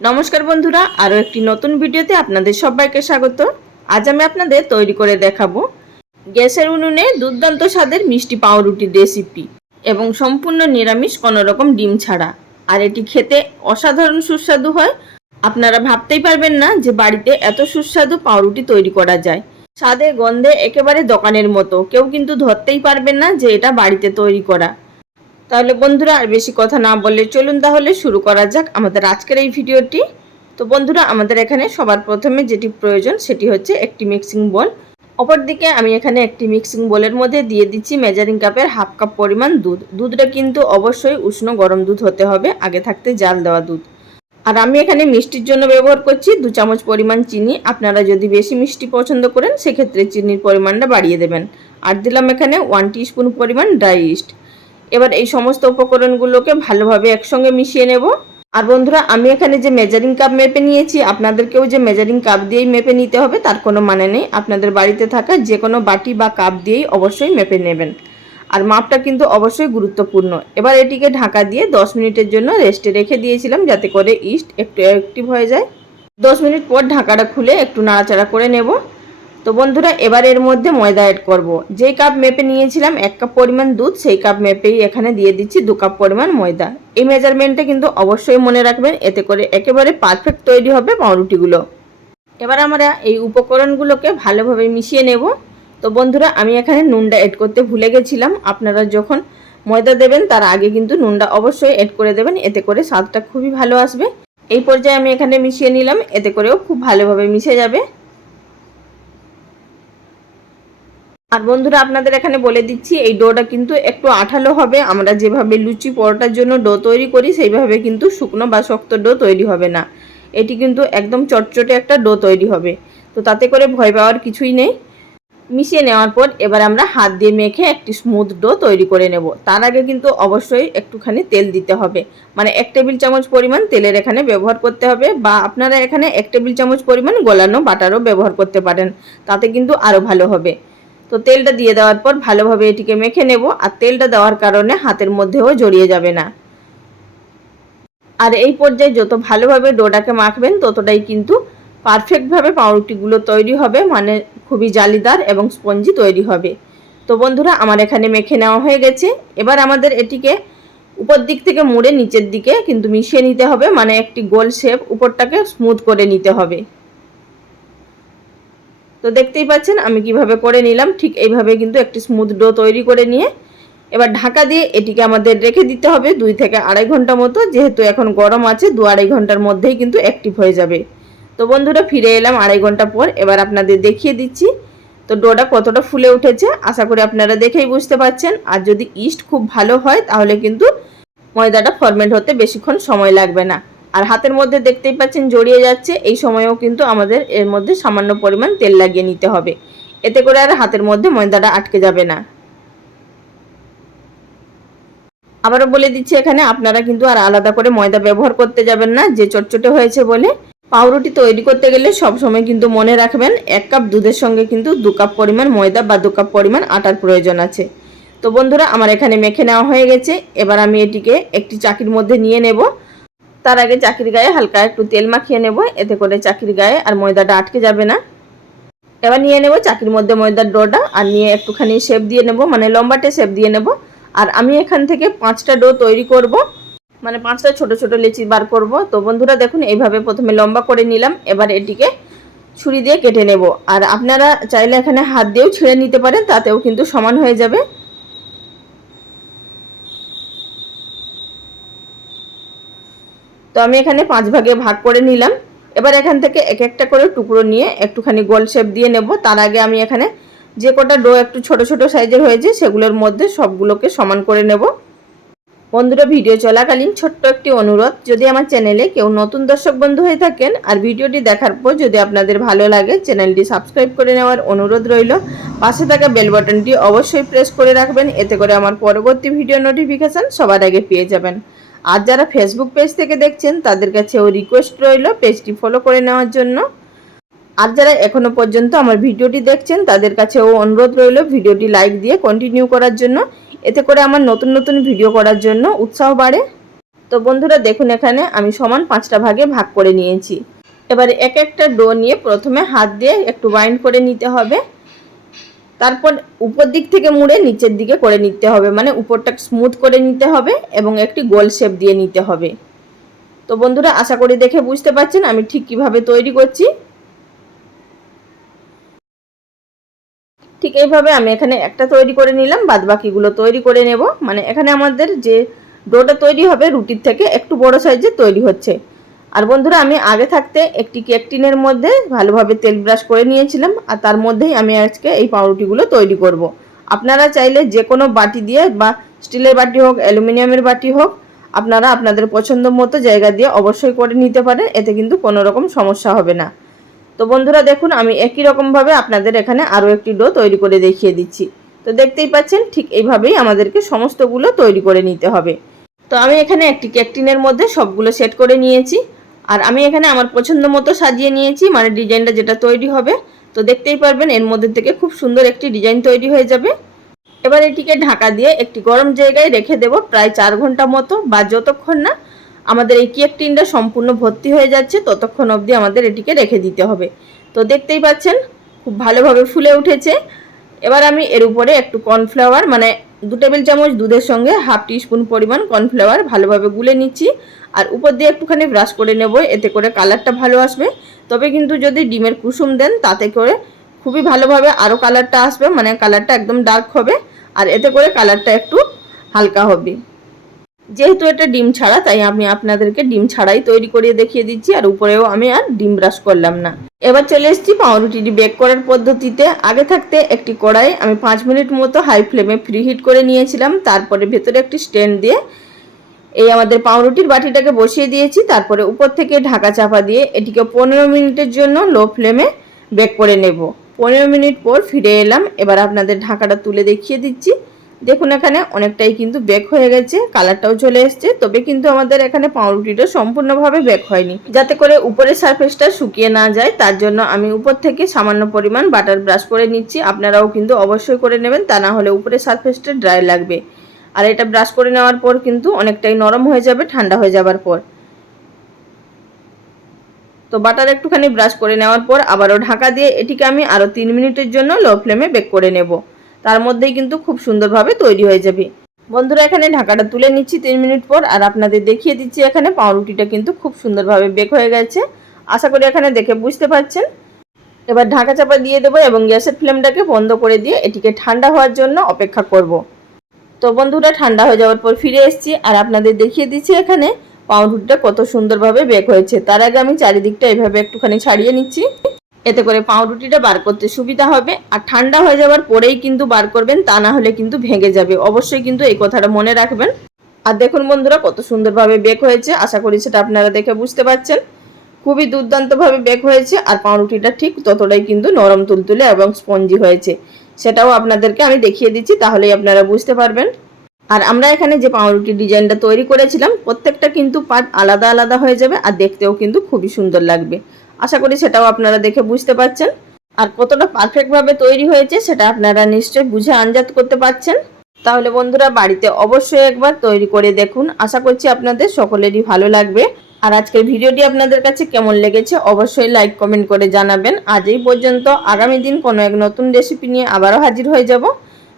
নমস্কার বন্ধুরা, আরও একটি নতুন ভিডিওতে আপনাদের সবাইকে স্বাগত। আজ আমি আপনাদের তৈরি করে দেখাবো গ্যাসের উনুনে দুর্দান্ত স্বাদের মিষ্টি পাউরুটির রেসিপি এবং সম্পূর্ণ নিরামিষ, কোনো রকম ডিম ছাড়া। আর এটি খেতে অসাধারণ সুস্বাদু হয়। আপনারা ভাবতেই পারবেন না যে বাড়িতে এত সুস্বাদু পাউরুটি তৈরি করা যায়। স্বাদে গন্ধে একেবারে দোকানের মতো, কেউ কিন্তু ধরতেই পারবেন না যে এটা বাড়িতে তৈরি করা। তাহলে বন্ধুরা আর বেশি কথা না বলে চলুন তাহলে শুরু করা যাক আমাদের আজকের এই ভিডিওটি। তো বন্ধুরা, আমাদের এখানে সবার প্রথমে যেটি প্রয়োজন সেটি হচ্ছে একটি মিক্সিং বোল। অপরদিকে আমি এখানে একটি মিক্সিং বোলের মধ্যে দিয়ে দিচ্ছি মেজারিং কাপের হাফ কাপ পরিমাণ দুধ। দুধটা কিন্তু অবশ্যই উষ্ণ গরম দুধ হতে হবে, আগে থাকতে জাল দেওয়া দুধ। আর আমি এখানে মিষ্টির জন্য ব্যবহার করছি 2 চামচ পরিমাণ চিনি। আপনারা যদি বেশি মিষ্টি পছন্দ করেন সেক্ষেত্রে চিনির পরিমাণটা বাড়িয়ে দেবেন। আর দিলাম এখানে 1 টিস্পুন পরিমাণ ড্রাই ইস্ট। এবার এই সমস্ত উপকরণগুলোকে ভালোভাবে একসঙ্গে মিশিয়ে নেব। আর বন্ধুরা, আমি এখানে যে মেজারিং কাপ মেপে নিয়েছি, আপনাদেরকেও যে মেজারিং কাপ দিয়েই মেপে নিতে হবে তার কোনো মানে নেই। আপনাদের বাড়িতে থাকা যে কোনো বাটি বা কাপ দিয়েই অবশ্যই মেপে নেবেন। আর মাপটা কিন্তু অবশ্যই গুরুত্বপূর্ণ। এবার এটিকে ঢাকা দিয়ে 10 মিনিটের জন্য রেস্টে রেখে দিয়েছিলাম, যাতে করে ইস্ট একটু অ্যাক্টিভ হয়ে যায়। 10 মিনিট পর ঢাকাটা খুলে একটু নাড়াচাড়া করে নেব। তো বন্ধুরা, এবার এর মধ্যে ময়দা অ্যাড করব। যেই কাপ মেপে নিয়েছিলাম 1 কাপ পরিমাণ দুধ, সেই কাপ মেপেই এখানে দিয়ে দিচ্ছি 2 কাপ পরিমাণ ময়দা। এই মেজারমেন্টটা কিন্তু অবশ্যই মনে রাখবেন, এতে করে একেবারে পারফেক্ট তৈরি হবে পাউরুটিগুলো। এবার আমরা এই উপকরণগুলোকে ভালোভাবে মিশিয়ে নেব। তো বন্ধুরা, আমি এখানে নুনটা অ্যাড করতে ভুলে গেছিলাম। আপনারা যখন ময়দা দেবেন তার আগে কিন্তু নুনটা অবশ্যই অ্যাড করে দেবেন, এতে করে স্বাদটা খুবই ভালো আসবে। এই পর্যায়ে আমি এখানে মিশিয়ে নিলাম, এতে করেও খুব ভালোভাবে মিশে যাবে। আর বন্ধুরা, আপনাদের এখানে বলে দিচ্ছি এই ডোটা কিন্তু একটু আঠালো হবে। আমরা যেভাবে লুচি পরোটার জন্য ডো তৈরি করি সেইভাবে কিন্তু শুকনো বা শক্ত ডো তৈরি হবে না। এটি কিন্তু একদম চটচটে একটা ডো তৈরি হবে। তো তাতে করে ভয় পাওয়ার কিছুই নেই। মিশিয়ে নেওয়ার পর এবার আমরা হাত দিয়ে মেখে একটি স্মুথ ডো তৈরি করে নেব। তার আগে কিন্তু অবশ্যই একটুখানি তেল দিতে হবে, মানে 1 টেবিল চামচ পরিমাণ তেলের এখানে ব্যবহার করতে হবে, বা আপনারা এখানে 1 টেবিল চামচ পরিমাণ গলানো বাটারও ব্যবহার করতে পারেন, তাতে কিন্তু আরও ভালো হবে। তো তেলটা দিয়ে দেওয়ার পর ভালোভাবে এটিকে মেখে নেব। আর তেলটা দেওয়ার কারণে হাতের মধ্যেও জড়িয়ে যাবে না। আর এই পর্যায়ে যত ভালোভাবে ডোটাকে মাখবেন ততটাই কিন্তু পারফেক্টভাবে পাউরুটিগুলো তৈরি হবে, মানে খুবই জালিদার এবং স্পঞ্জি তৈরি হবে। তো বন্ধুরা, আমার এখানে মেখে নেওয়া হয়ে গেছে। এবার আমাদের এটিকে উপর দিক থেকে মুড়ে নিচের দিকে কিন্তু মিশিয়ে নিতে হবে, মানে একটি গোল শেপ উপরটাকে স্মুথ করে নিতে হবে। তো দেখতেই পাচ্ছেন আমি কিভাবে করে নিলাম, ঠিক এইভাবে কিন্তু একটি স্মুথ ডো তৈরি করে নিয়ে এবার ঢাকা দিয়ে এটিকে আমাদের রেখে দিতে হবে 2 থেকে আড়াই ঘন্টা মতো। যেহেতু এখন গরম আছে, 2-2.5 ঘন্টার মধ্যেই কিন্তু অ্যাক্টিভ হয়ে যাবে। তো বন্ধুরা, ফিরে এলাম আড়াই ঘন্টা পর। এবার আপনাদের দেখিয়ে দিচ্ছি তো ডোটা কতটা ফুলে উঠেছে। আশা করি আপনারা দেখেই বুঝতে পারছেন। আর যদি ইস্ট খুব ভালো হয় তাহলে কিন্তু ময়দাটা ফরমেন্ট হতে বেশিক্ষণ সময় লাগবে না। আর হাতের মধ্যে দেখতেই পাচ্ছেন জড়িয়ে যাচ্ছে, এই সময়েও কিন্তু আমাদের এর মধ্যে সামান্য পরিমাণ তেল লাগিয়ে নিতে হবে, এতে করে আর হাতের মধ্যে ময়দাটা আটকে যাবে না। আবারও বলে দিচ্ছি, এখানে আপনারা কিন্তু আর আলাদা করে ময়দা ব্যবহার করতে যাবেন না, যে চটচটে হয়েছে বলে। পাউরুটি তৈরি করতে গেলে সবসময় কিন্তু মনে রাখবেন 1 কাপ দুধের সঙ্গে কিন্তু 2 কাপ পরিমাণ ময়দা বা 2 কাপ পরিমাণ আটার প্রয়োজন আছে। তো বন্ধুরা, আমার এখানে মেখে নেওয়া হয়ে গেছে। এবার আমি এটিকে একটি চাকির মধ্যে নিয়ে নেব। তার আগে চাকির গায়ে হালকা একটু তেল মাখিয়ে নেব, এতে করে চাকির গায়ে আর ময়দাটা আটকে যাবে না। এবার নিয়ে নেব চাকির মধ্যে ময়দার ডোটা, আর নিয়ে একটুখানি শেপ দিয়ে নেব, মানে লম্বাটে শেপ দিয়ে নেব। আর আমি এখান থেকে 5টা ডো তৈরি করব, মানে 5টা ছোট ছোট লেচি বার করব। তো বন্ধুরা দেখুন, এইভাবে প্রথমে লম্বা করে নিলাম। এবার এটিকে ছুরি দিয়ে কেটে নেব। আর আপনারা চাইলে এখানে হাত দিয়েও ছিঁড়ে নিতে পারেন, তাতেও কিন্তু সমান হয়ে যাবে। তো আমি এখানে 5 ভাগে ভাগ করে নিলাম। এবার এখান থেকে এক একটা করে টুকরো নিয়ে একটুখানি গোল শেপ দিয়ে নেব। তার আগে আমি এখানে যে কটা ডো একটু ছোট ছোট সাইজের হয়েছে সেগুলোর মধ্যে সবগুলোকে সমান করে নেব। বন্ধুরা, ভিডিও চলাকালীন ছোট্ট একটি অনুরোধ, যদি আমার চ্যানেলে কেউ নতুন দর্শক বন্ধু হয়ে থাকেন আর ভিডিওটি দেখার পর যদি আপনাদের ভালো লাগে, চ্যানেলটি সাবস্ক্রাইব করে নেওয়ার অনুরোধ রইল। পাশে থাকা বেল বাটনটি অবশ্যই প্রেস করে রাখবেন, এতে করে আমার পরবর্তী ভিডিও নোটিফিকেশান সবার আগে পেয়ে যাবেন। আর যারা ফেসবুক পেজ থেকে দেখছেন তাদের কাছেও রিকোয়েস্ট রইল পেজটি ফলো করে নেওয়ার জন্য। আর যারা এখনো পর্যন্ত আমার ভিডিওটি দেখছেন তাদের কাছেও অনুরোধ রইল ভিডিওটি লাইক দিয়ে কন্টিনিউ করার জন্য, এতে করে আমার নতুন নতুন ভিডিও করার জন্য উৎসাহ বাড়ে। তো বন্ধুরা দেখুন এখানে আমি সমান 5টা ভাগে ভাগ করে নিয়েছি। এবারে এক একটা ডো নিয়ে প্রথমে হাত দিয়ে একটু বাইন্ড করে নিতে হবে, তারপর উপর দিক থেকে মুড়ে নিচের দিকে করে নিতে হবে, মানে উপরটা স্মুথ করে নিতে হবে এবং একটি গোল শেপ দিয়ে নিতে হবে। তো বন্ধুরা আশা করি দেখে বুঝতে পারছেন আমি ঠিক কিভাবে তৈরি করছি। ঠিক এইভাবে আমি এখানে একটা তৈরি করে নিলাম, বাদ বাকিগুলো তৈরি করে নেব। মানে এখানে আমাদের যে ডোটা তৈরি হবে রুটির থেকে একটু বড় সাইজের তৈরি হচ্ছে। আর বন্ধুরা আমি আগে থাকতে একটি কেক টিনের মধ্যে ভালোভাবে তেল ব্রাশ করে নিয়েছিলাম, আর তার মধ্যেই আমি আজকে এই পাউরুটিগুলো তৈরি করব। আপনারা চাইলে যে কোনো বাটি দিয়ে, বা স্টিলের বাটি হোক, অ্যালুমিনিয়ামের বাটি হোক, আপনারা আপনাদের পছন্দ মতো জায়গা দিয়ে অবশ্যই করে নিতে পারেন, এতে কিন্তু কোনো রকম সমস্যা হবে না। তো বন্ধুরা দেখুন আমি একই রকমভাবে আপনাদের এখানে আরও একটি ডো তৈরি করে দেখিয়ে দিচ্ছি। তো দেখতেই পাচ্ছেন ঠিক এইভাবেই আমাদেরকে সমস্তগুলো তৈরি করে নিতে হবে। তো আমি এখানে একটি কেক টিনের মধ্যে সবগুলো সেট করে নিয়েছি, আর আমি এখানে আমার পছন্দ মতো সাজিয়ে নিয়েছি, মানে ডিজাইনটা যেটা তৈরি হবে। তো দেখতেই পারবেন এর মধ্যে থেকে খুব সুন্দর একটি ডিজাইন তৈরি হয়ে যাবে। এবার এটিকে ঢাকা দিয়ে একটি গরম জায়গায় রেখে দেব প্রায় 4 ঘন্টা মতো, বা যতক্ষণ না আমাদের এই কেক টিনটা সম্পূর্ণ ভর্তি হয়ে যাচ্ছে ততক্ষণ অবধি আমাদের এটিকে রেখে দিতে হবে। তো দেখতেই পাচ্ছেন খুব ভালোভাবে ফুলে উঠেছে। এবার আমি এর উপরে একটু কর্নফ্লাওয়ার, মানে 2 টেবিল চামচ দুধের সঙ্গে হাফ টিস্পুন পরিমাণ কর্নফ্লাওয়ার ভালোভাবে গুলে নিচ্ছি, আর উপর দিয়ে একটুখানি ব্রাশ করে নেব, এতে করে কালারটা ভালো আসবে। তবে কিন্তু যদি ডিমের কুসুম দেন তাতে করে খুবই ভালোভাবে আরও কালারটা আসবে, মানে কালারটা একদম ডার্ক হবে, আর এতে করে কালারটা একটু হালকা হবে। যেহেতু এটা ডিম ছাড়া তাই আমি আপনাদেরকে ডিম ছাড়াই তৈরি করে দেখিয়ে দিচ্ছি, আর উপরেও আমি আর ডিম ব্রাশ করলাম না। এবার চলে এসেছি পাউরুটিটি বেক করার পদ্ধতিতে। আগে থাকতে একটি কড়াই আমি 5 মিনিট মতো হাই ফ্লেমে প্রিহিট করে নিয়েছিলাম, তারপরে ভেতরে একটি স্ট্যান্ড দিয়ে এই আমাদের পাউরুটির বাটিটাকে বসিয়ে দিয়েছি, তারপরে উপর থেকে ঢাকা চাপা দিয়ে এটিকে 15 মিনিটের জন্য লো ফ্লেমে বেক করে নেব। 15 মিনিট পর ফিরে এলাম, এবার আপনাদের ঢাকাটা তুলে দেখিয়ে দিচ্ছি। দেখুন এখানে অনেকটাই কিন্তু বেক হয়ে গেছে, কালারটাও চলে এসছে, তবে কিন্তু আমাদের এখানে পাউরুটিটা সম্পূর্ণভাবে বেক হয়নি। যাতে করে উপরের সারফেসটা শুকিয়ে না যায় তার জন্য আমি উপর থেকে সামান্য পরিমাণ বাটার ব্রাশ করে নিচ্ছি। আপনারাও কিন্তু অবশ্যই করে নেবেন, তা না হলে উপরের সারফেসটা ড্রাই লাগবে। আর এটা ব্রাশ করে নেওয়ার পর কিন্তু অনেকটাই নরম হয়ে যাবে ঠান্ডা হয়ে যাবার পর। তো বাটার একটুখানি ব্রাশ করে নেওয়ার পর আবারও ঢাকা দিয়ে এটিকে আমি আরও 3 মিনিটের জন্য লো ফ্লেমে বেক করে নেব। তার মধ্যেই কিন্তু খুব সুন্দরভাবে তৈরি হয়ে যাবে। বন্ধুরা এখানে ঢাকাটা তুলে নিচ্ছি 3 মিনিট পর, আর আপনাদের দেখিয়ে দিচ্ছি এখানে পাউরুটিটা কিন্তু খুব সুন্দরভাবে বেক হয়ে গেছে। আশা করি এখানে দেখে বুঝতে পারছেন। এবার ঢাকা চাপা দিয়ে দেবো এবং গ্যাসের ফ্লেমটাকে বন্ধ করে দিয়ে এটিকে ঠান্ডা হওয়ার জন্য অপেক্ষা করব। তো বন্ধুরা ঠান্ডা হয়ে যাওয়ার পর ফিরে এসেছি, আর আপনাদের দেখিয়ে দিচ্ছি এখানে পাউরুটিটা কত সুন্দরভাবে বেক হয়েছে। তার আগে আমি চারিদিকটা এভাবে একটুখানি ছাড়িয়ে নিচ্ছি, এতে করে পাউরুটিটা বার করতে সুবিধা হবে। আর ঠান্ডা হয়ে যাওয়ার পরেই কিন্তু বার করবেন, তা না হলে কিন্তু ভেঙে যাবে। অবশ্যই কিন্তু এই কথাটা মনে রাখবেন। আর দেখুন বন্ধুরা কত সুন্দরভাবে বেক হয়েছে, আশা করি সেটা আপনারা দেখে বুঝতে পারছেন। খুবই দুর্দান্তভাবে বেক হয়েছে, আর পাউরুটিটা ঠিক ততটাই কিন্তু নরম তুলতুলে এবং স্পঞ্জি হয়েছে। সেটাও আপনাদেরকে আমি দেখিয়ে দিচ্ছি, তাহলেই আপনারা বুঝতে পারবেন। আর আমরা এখানে যে পাউরুটির ডিজাইনটা তৈরি করেছিলাম প্রত্যেকটা কিন্তু পার্ট আলাদা আলাদা হয়ে যাবে, আর দেখতেও কিন্তু খুবই সুন্দর লাগবে। আশা করি সেটাও আপনারা দেখে বুঝতে পারছেন। আর কতটা পারফেক্টভাবে তৈরি হয়েছে সেটা আপনারা নিশ্চয়ই বুঝে আন্দাজ করতে পারছেন। তাহলে বন্ধুরা বাড়িতে অবশ্যই একবার তৈরি করে দেখুন, আশা করছি আপনাদের সকলেরই ভালো লাগবে। আর আজকের ভিডিওটি আপনাদের কাছে কেমন লেগেছে অবশ্যই লাইক কমেন্ট করে জানাবেন। আজ এই পর্যন্ত, আগামী দিন কোনো এক নতুন রেসিপি নিয়ে আবারও হাজির হয়ে যাব।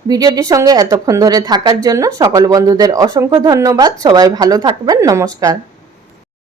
ভিডিওটির সঙ্গে এতক্ষণ ধরে থাকার জন্য সকল বন্ধুদের অসংখ্য ধন্যবাদ। সবাই ভালো থাকবেন। নমস্কার।